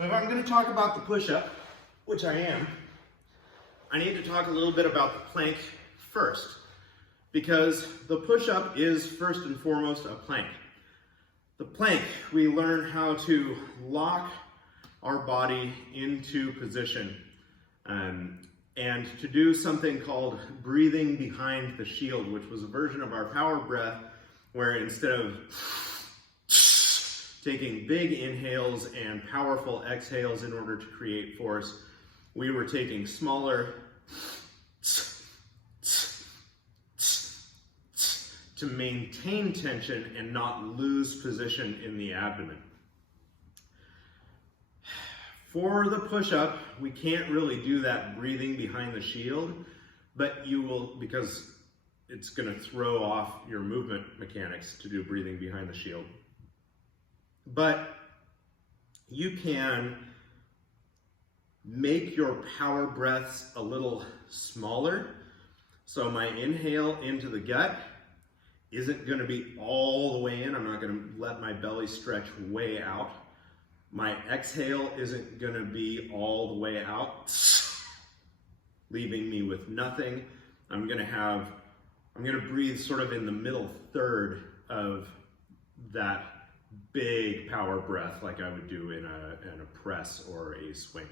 So if I'm going to talk about the push-up, which I am, I need to talk a little bit about the plank first, because the push-up is first and foremost a plank. The plank, we learn how to lock our body into position and to do something called breathing behind the shield, which was a version of our power breath where instead of taking big inhales and powerful exhales in order to create force, we were taking smaller to maintain tension and not lose position in the abdomen. For the push-up, we can't really do that breathing behind the shield, but you will, because it's going to throw off your movement mechanics to do breathing behind the shield. But you can make your power breaths a little smaller. So my inhale into the gut isn't going to be all the way in. I'm not going to let my belly stretch way out. My exhale isn't going to be all the way out, leaving me with nothing. I'm going to breathe sort of in the middle third of that big power breath like I would do in a press or a swing.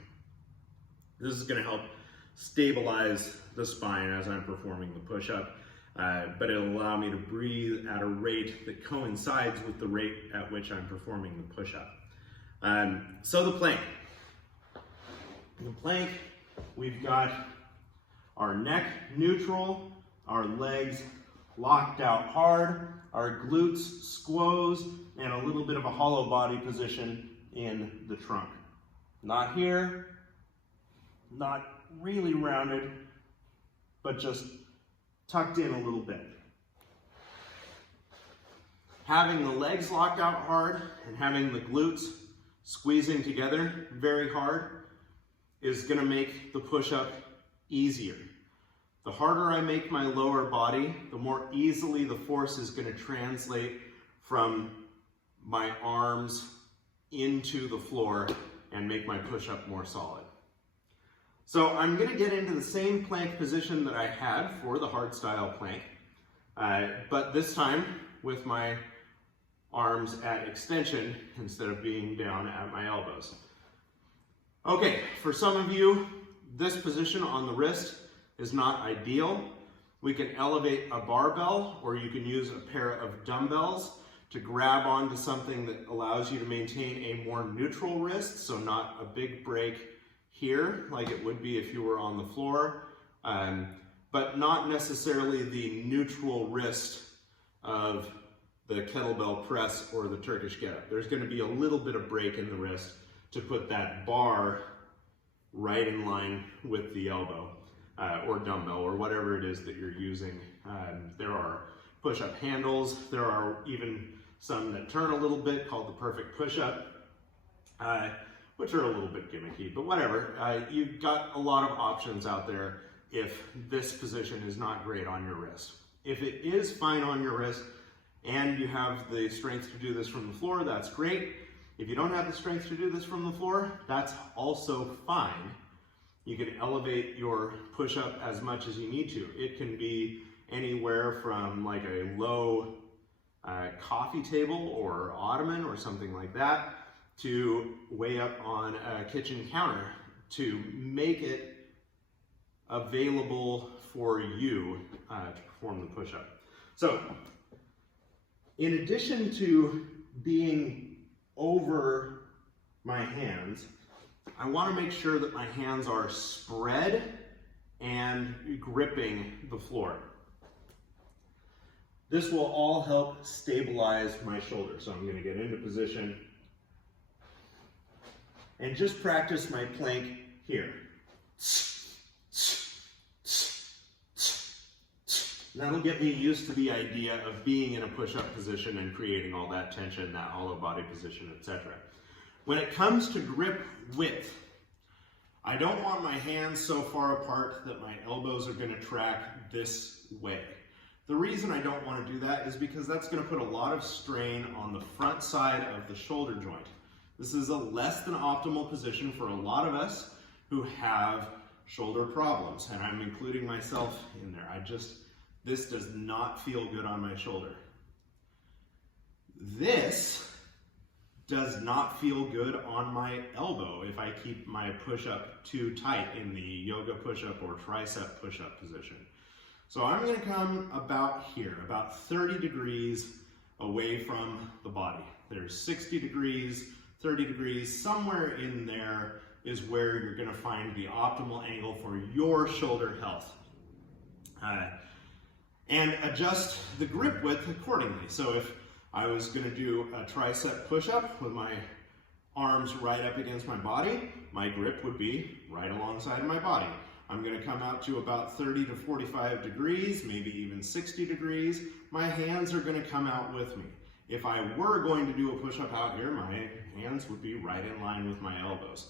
This is going to help stabilize the spine as I'm performing the push-up, but it'll allow me to breathe at a rate that coincides with the rate at which I'm performing the push-up. So the plank. The plank, we've got our neck neutral, our legs locked out hard, our glutes squoze, and a little bit of a hollow body position in the trunk. Not here, not really rounded, but just tucked in a little bit. Having the legs locked out hard and having the glutes squeezing together very hard is going to make the push-up easier. The harder I make my lower body, the more easily the force is going to translate from my arms into the floor and make my push-up more solid. So I'm going to get into the same plank position that I had for the hardstyle plank, but this time with my arms at extension instead of being down at my elbows. Okay, for some of you, this position on the wrist is not ideal. We can elevate a barbell, or you can use a pair of dumbbells to grab onto something that allows you to maintain a more neutral wrist, so not a big break here like it would be if you were on the floor, but not necessarily the neutral wrist of the kettlebell press or the Turkish get-up. There's going to be a little bit of break in the wrist to put that bar right in line with the elbow or dumbbell or whatever it is that you're using. There are push-up handles. There are even some that turn a little bit called the perfect push-up, which are a little bit gimmicky, but whatever. You've got a lot of options out there if this position is not great on your wrist. If it is fine on your wrist, and you have the strength to do this from the floor, that's great. If you don't have the strength to do this from the floor, that's also fine. You can elevate your push-up as much as you need to. It can be anywhere from like a low coffee table or ottoman or something like that to way up on a kitchen counter to make it available for you to perform the push-up. So, in addition to being over my hands, I want to make sure that my hands are spread and gripping the floor. This will all help stabilize my shoulders. So I'm going to get into position and just practice my plank here. That'll get me used to the idea of being in a push-up position and creating all that tension, that hollow body position, etc. When it comes to grip width, I don't want my hands so far apart that my elbows are going to track this way. The reason I don't want to do that is because that's going to put a lot of strain on the front side of the shoulder joint. This is a less than optimal position for a lot of us who have shoulder problems, and I'm including myself in there. This does not feel good on my shoulder. This does not feel good on my elbow if I keep my push-up too tight in the yoga push-up or tricep push-up position. So I'm going to come about here, about 30 degrees away from the body. There's 60 degrees, 30 degrees, somewhere in there is where you're going to find the optimal angle for your shoulder health. And adjust the grip width accordingly. So if I was going to do a tricep push-up with my arms right up against my body, my grip would be right alongside of my body. I'm going to come out to about 30 to 45 degrees, maybe even 60 degrees. My hands are going to come out with me. If I were going to do a push-up out here, my hands would be right in line with my elbows.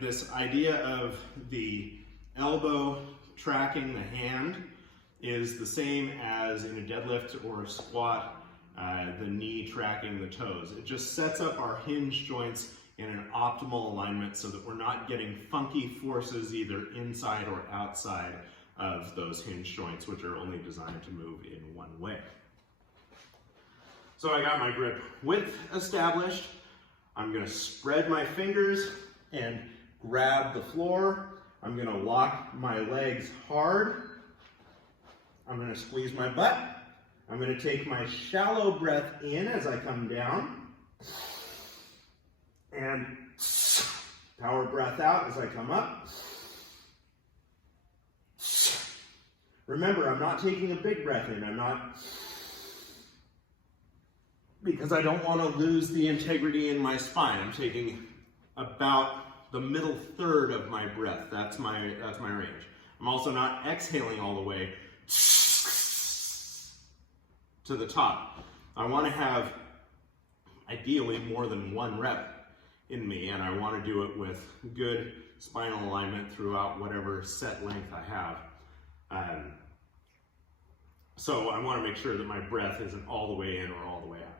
This idea of the elbow tracking the hand is the same as in a deadlift or a squat, the knee tracking the toes. It just sets up our hinge joints in an optimal alignment so that we're not getting funky forces either inside or outside of those hinge joints, which are only designed to move in one way. So I got my grip width established. I'm going to spread my fingers and grab the floor. I'm going to lock my legs hard. I'm going to squeeze my butt. I'm going to take my shallow breath in as I come down. And power breath out as I come up. Remember, I'm not taking a big breath in. I'm not, because I don't want to lose the integrity in my spine. I'm taking about the middle third of my breath. That's my range. I'm also not exhaling all the way to the top. I want to have ideally more than one rep in me, and I want to do it with good spinal alignment throughout whatever set length I have. So I want to make sure that my breath isn't all the way in or all the way out.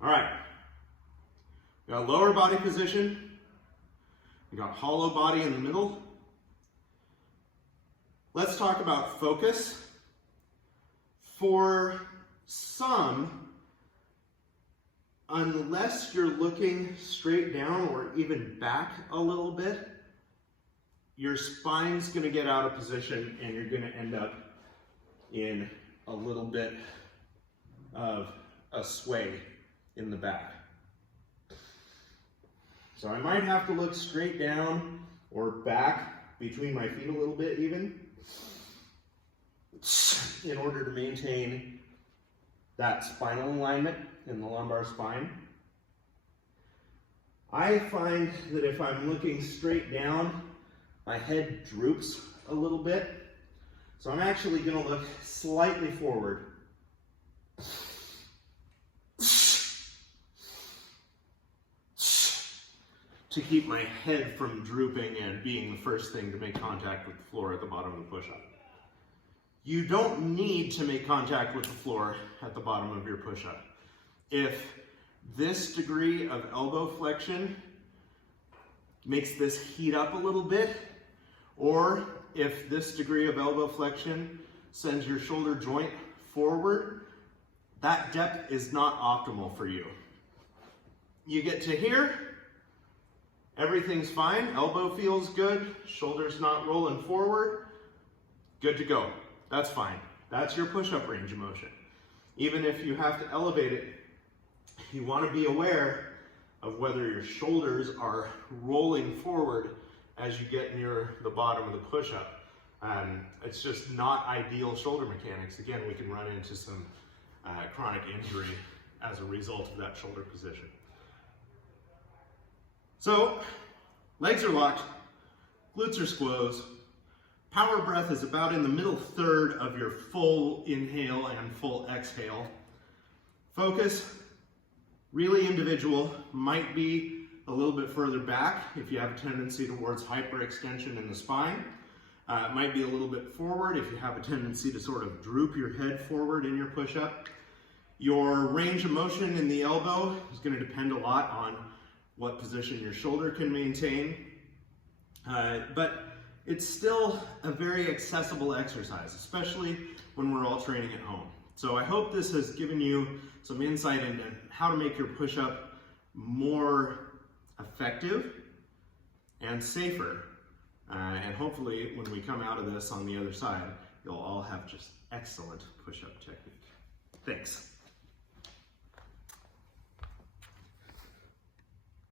All right, we got lower body position, we got hollow body in the middle. Let's talk about focus. For some, unless you're looking straight down or even back a little bit, your spine's going to get out of position and you're going to end up in a little bit of a sway in the back. So I might have to look straight down or back between my feet a little bit even in order to maintain that spinal alignment in the lumbar spine. I find that if I'm looking straight down, my head droops a little bit. So I'm actually going to look slightly forward. To keep my head from drooping and being the first thing to make contact with the floor at the bottom of the push-up. You don't need to make contact with the floor at the bottom of your push-up. If this degree of elbow flexion makes this heat up a little bit, or if this degree of elbow flexion sends your shoulder joint forward, that depth is not optimal for you. You get to here, everything's fine, elbow feels good, shoulder's not rolling forward, good to go. That's fine. That's your push-up range of motion. Even if you have to elevate it, you want to be aware of whether your shoulders are rolling forward as you get near the bottom of the push-up. It's just not ideal shoulder mechanics. Again, we can run into some chronic injury as a result of that shoulder position. So, legs are locked, glutes are squoze, power breath is about in the middle third of your full inhale and full exhale. Focus, really individual, might be a little bit further back if you have a tendency towards hyperextension in the spine. It might be a little bit forward if you have a tendency to sort of droop your head forward in your push-up. Your range of motion in the elbow is going to depend a lot on what position your shoulder can maintain, but it's still a very accessible exercise, especially when we're all training at home. So I hope this has given you some insight into how to make your push-up more effective and safer. And hopefully when we come out of this on the other side, you'll all have just excellent push-up technique. Thanks.